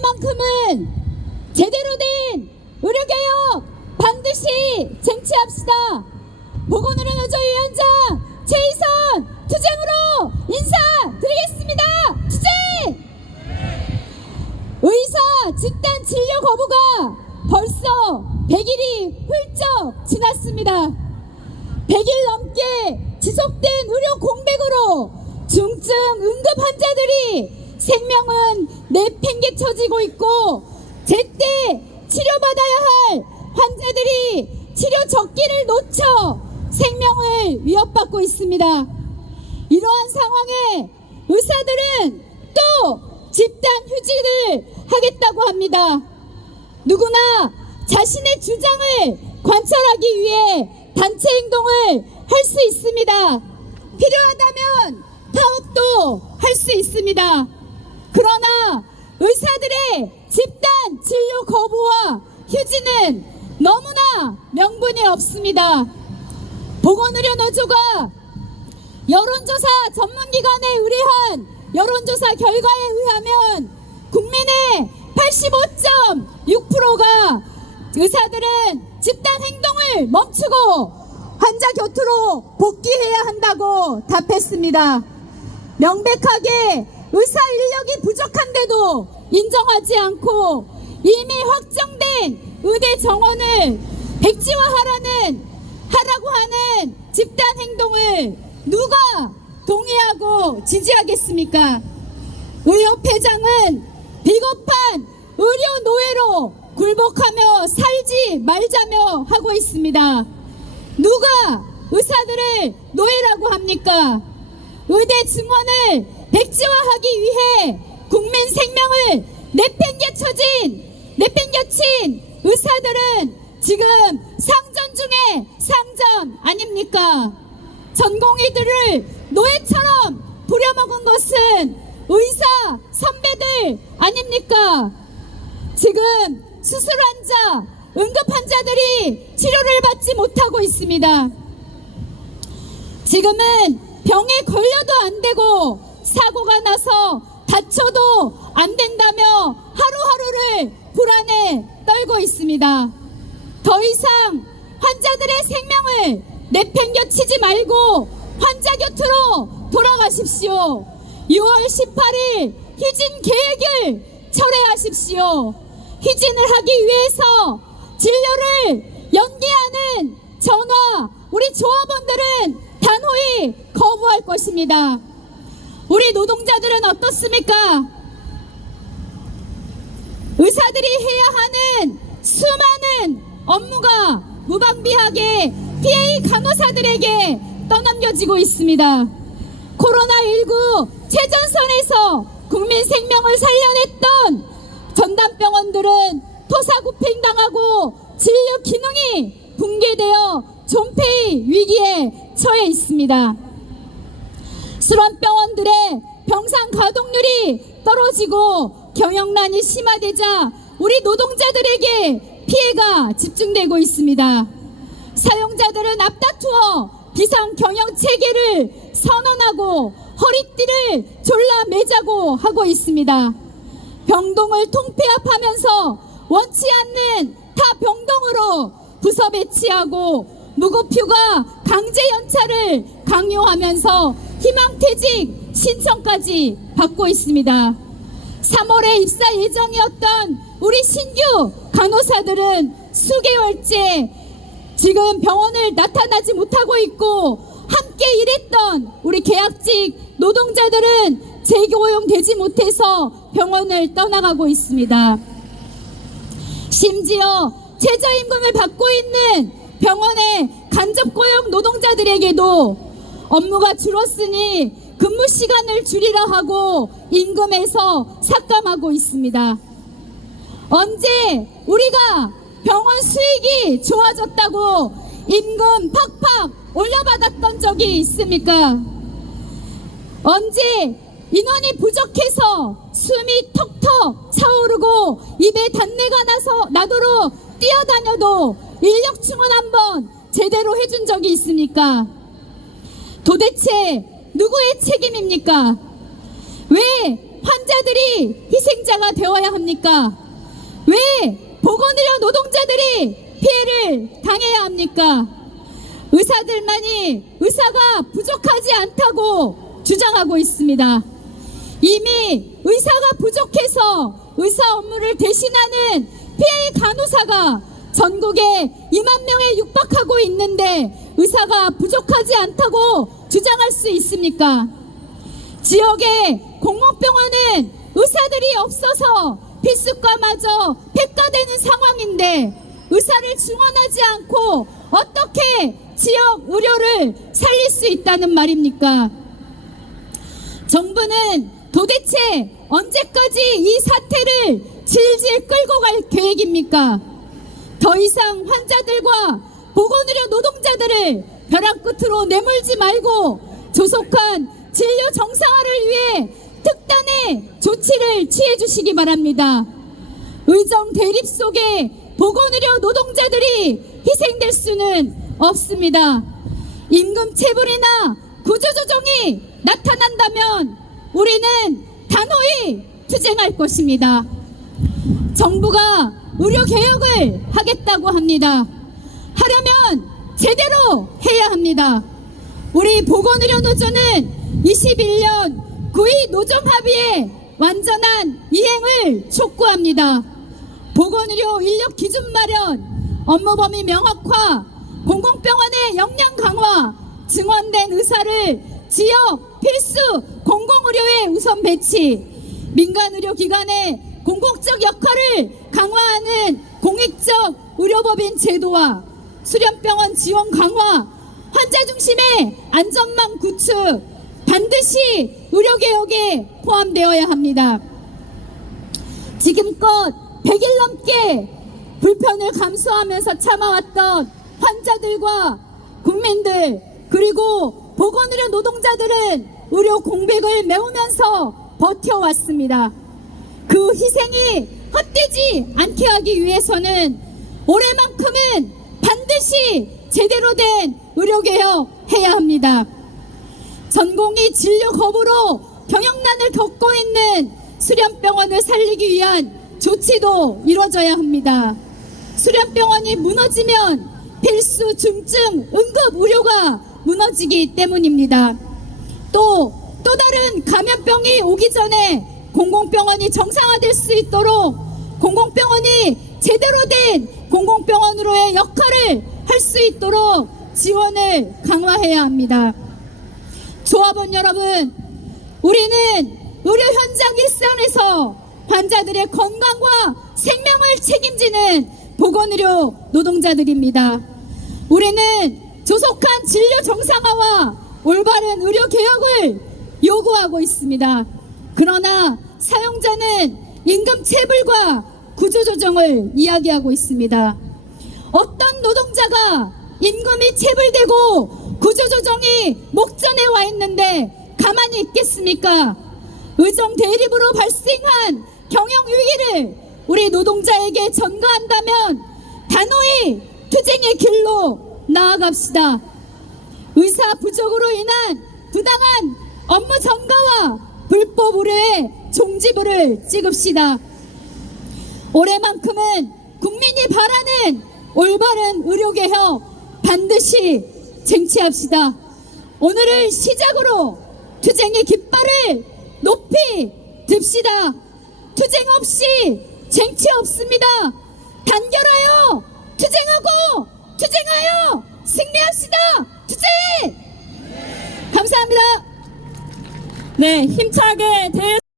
이제만큼은 제대로 된 의료개혁 반드시 쟁취합시다. 보건의료노조위원장 최희선 투쟁으로 인사드리겠습니다. 투쟁! 의사 집단 진료 거부가 벌써 100일이 훌쩍 지났습니다. 100일 넘게 지속된 의료 공백으로 중증 응급 환자들이 생명은 내팽개쳐지고 있고 제때 치료받아야 할 환자들이 치료 적기를 놓쳐 생명을 위협받고 있습니다. 이러한 상황에 의사들은 또 집단 휴직을 하겠다고 합니다. 누구나 자신의 주장을 관철하기 위해 단체 행동을 할 수 있습니다. 필요하다면 파업도 할 수 있습니다. 그러나 의사들의 집단 진료 거부와 휴지는 너무나 명분이 없습니다. 보건의료노조가 여론조사 전문기관에 의뢰한 여론조사 결과에 의하면 국민의 85.6%가 의사들은 집단 행동을 멈추고 환자 곁으로 복귀해야 한다고 답했습니다. 명백하게 의사 인력이 부족한데도 인정하지 않고 이미 확정된 의대 정원을 백지화하라고 하는 집단 행동을 누가 동의하고 지지하겠습니까? 의협회장은 비겁한 의료 노예로 굴복하며 살지 말자며 하고 있습니다. 누가 의사들을 노예라고 합니까? 의대 증원을 백지화하기 위해 국민 생명을 내팽개친 의사들은 지금 상전 중에 상전 아닙니까? 전공의들을 노예처럼 부려먹은 것은 의사 선배들 아닙니까? 지금 수술 환자, 응급 환자들이 치료를 받지 못하고 있습니다. 지금은 병에 걸려도 안 되고 사고가 나서 다쳐도 안 된다며 하루하루를 불안에 떨고 있습니다. 더 이상 환자들의 생명을 내팽겨치지 말고 환자 곁으로 돌아가십시오. 6월 18일 휴진 계획을 철회하십시오. 휴진을 하기 위해서 진료를 연기하는 전화 우리 조합원들은 단호히 거부할 것입니다. 우리 노동자들은 어떻습니까? 의사들이 해야 하는 수많은 업무가 무방비하게 PA 간호사들에게 떠넘겨지고 있습니다. 코로나19 최전선에서 국민 생명을 살려냈던 전담병원들은 토사구팽당하고 진료 기능이 붕괴되어 존폐의 위기에 처해 있습니다. 수련병원들의 병상 가동률이 떨어지고 경영난이 심화되자 우리 노동자들에게 피해가 집중되고 있습니다. 사용자들은 앞다투어 비상 경영 체계를 선언하고 허리띠를 졸라 매자고 하고 있습니다. 병동을 통폐합하면서 원치 않는 타 병동으로 부서 배치하고 무급휴가 강제 연차를 강요하면서 희망퇴직 신청까지 받고 있습니다. 3월에 입사 예정이었던 우리 신규 간호사들은 수개월째 지금 병원을 나타나지 못하고 있고 함께 일했던 우리 계약직 노동자들은 재고용되지 못해서 병원을 떠나가고 있습니다. 심지어 최저임금을 받고 있는 병원의 간접고용 노동자들에게도 업무가 줄었으니 근무 시간을 줄이라 하고 임금에서 삭감하고 있습니다. 언제 우리가 병원 수익이 좋아졌다고 임금 팍팍 올려받았던 적이 있습니까? 언제 인원이 부족해서 숨이 턱턱 차오르고 입에 단내가 나도록 뛰어다녀도 인력 충원 한번 제대로 해준 적이 있습니까? 도대체 누구의 책임입니까? 왜 환자들이 희생자가 되어야 합니까? 왜 보건의료 노동자들이 피해를 당해야 합니까? 의사들만이 의사가 부족하지 않다고 주장하고 있습니다. 이미 의사가 부족해서 의사 업무를 대신하는 PA 간호사가 전국에 2만 명에 육박하고 있는데 의사가 부족하지 않다고 주장할 수 있습니까? 지역의 공공병원은 의사들이 없어서 필수과마저 폐과되는 상황인데 의사를 증원하지 않고 어떻게 지역 의료를 살릴 수 있다는 말입니까? 정부는 도대체 언제까지 이 사태를 질질 끌고 갈 계획입니까? 더 이상 환자들과 보건의료 노동자들을 벼랑 끝으로 내몰지 말고 조속한 진료 정상화를 위해 특단의 조치를 취해 주시기 바랍니다. 의정 대립 속에 보건의료 노동자들이 희생될 수는 없습니다. 임금 체불이나 구조조정이 나타난다면 우리는 단호히 투쟁할 것입니다. 정부가 의료개혁을 하겠다고 합니다. 하려면 제대로 해야 합니다. 우리 보건의료노조는 21년 9.2 노정합의의 완전한 이행을 촉구합니다. 보건의료 인력 기준 마련, 업무 범위 명확화, 공공병원의 역량 강화, 증원된 의사를 지역 필수 공공의료에 우선 배치, 민간의료기관의 공공적 역할을 강화하는 공익적 의료법인 제도와 수련병원 지원 강화, 환자 중심의 안전망 구축 반드시 의료개혁에 포함되어야 합니다. 지금껏 100일 넘게 불편을 감수하면서 참아왔던 환자들과 국민들 그리고 보건의료 노동자들은 의료 공백을 메우면서 버텨왔습니다. 그 희생이 헛되지 않게 하기 위해서는 올해만큼은 반드시 제대로 된 의료개혁 해야 합니다. 전공의 진료 거부로 병역난을 겪고 있는 수련병원을 살리기 위한 조치도 이루어져야 합니다. 수련병원이 무너지면 필수 중증 응급 의료가 무너지기 때문입니다. 또 다른 감염병이 오기 전에 공공병원이 정상화될 수 있도록 공공병원이 제대로 된 공공병원으로의 역할을 할 수 있도록 지원을 강화해야 합니다. 조합원 여러분, 우리는 의료 현장 일선에서 환자들의 건강과 생명을 책임지는 보건의료 노동자들입니다. 우리는 조속한 진료 정상화와 올바른 의료 개혁을 요구하고 있습니다. 그러나 사용자는 임금 체불과 구조조정을 이야기하고 있습니다. 어떤 노동자가 임금이 체불되고 구조조정이 목전에 와 있는데 가만히 있겠습니까? 의정 대립으로 발생한 경영위기를 우리 노동자에게 전가한다면 단호히 투쟁의 길로 나아갑시다. 의사 부족으로 인한 부당한 업무 전가와 불법 의료의 종지부를 찍읍시다. 올해만큼은 국민이 바라는 올바른 의료개혁 반드시 쟁취합시다. 오늘을 시작으로 투쟁의 깃발을 높이 듭시다. 투쟁 없이 쟁취 없습니다. 단결하여 투쟁하고 투쟁하여 승리합시다. 투쟁! 감사합니다. 네, 힘차게 대회